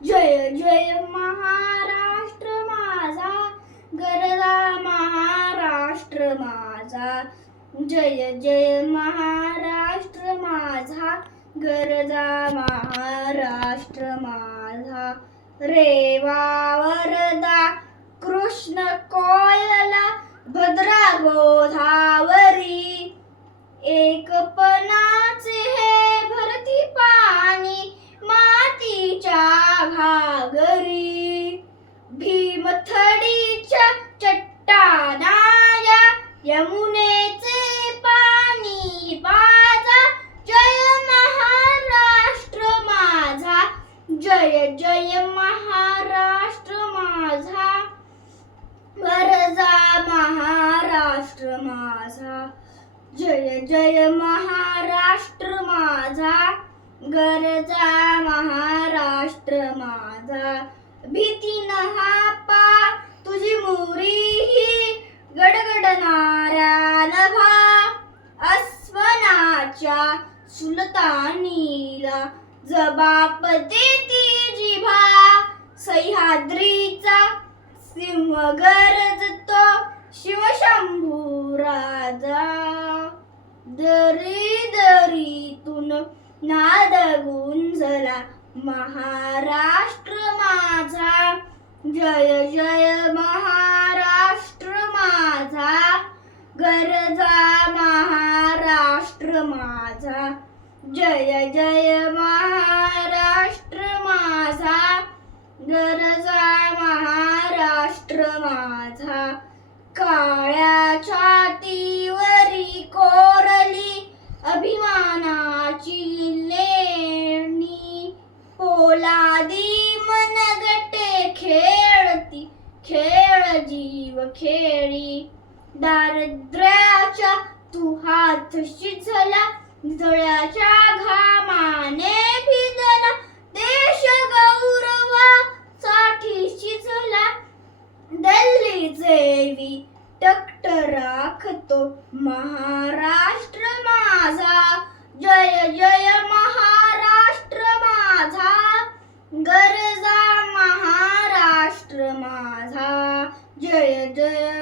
जय जय महाराष्ट्र माझा, गरजा महाराष्ट्र माझा. जय जय महाराष्ट्र माझा, गरजा महाराष्ट्र माझा. रेवा वरदा कृष्ण कोयला भद्रा गोदावरी, एकपणाचे हे भरती पाणी मातीच्या घागरी. भीमथडीच्या चट्टानाया यमुनेचे पाणी पाजा. जय महाराष्ट्र माझा, जय जय महाराष्ट्र माझा, गरजा महाराष्ट्र माझा. जय जय महाराष्ट्र माझा, गरजा महाराष्ट्र माझा. भीती नहा पा तुझी मोरी ही, गडगडणाऱ्या नभा. अस्वनाच्या सुलतानीला जबाब देती जिभा. सह्याद्रीचा सिंह गरजतो शिवशंभू राजा. दरी दरीतून नाद गुंजला महाराष्ट्र माझा. जय जय महाराष्ट्र माझा, गरजा महाराष्ट्र माझा. जय जय महाराष्ट्र माझा, गरजा महाराष्ट्र माझा. काळ्या छातीवरी कोरली अभिमानाची लेणी. पोलादी मनगटे खेळती खेळ जीव खेळी. दारिद्र्याच्या तू हात शिजला, जळ्याच्या घामाने भिजला. देश गौरवासाठी शिजला, दिल्लीचे टक्ट राखतो महाराष्ट्र माझा. जय जय महाराष्ट्र माझा, गरजा महाराष्ट्र माझा. जय जय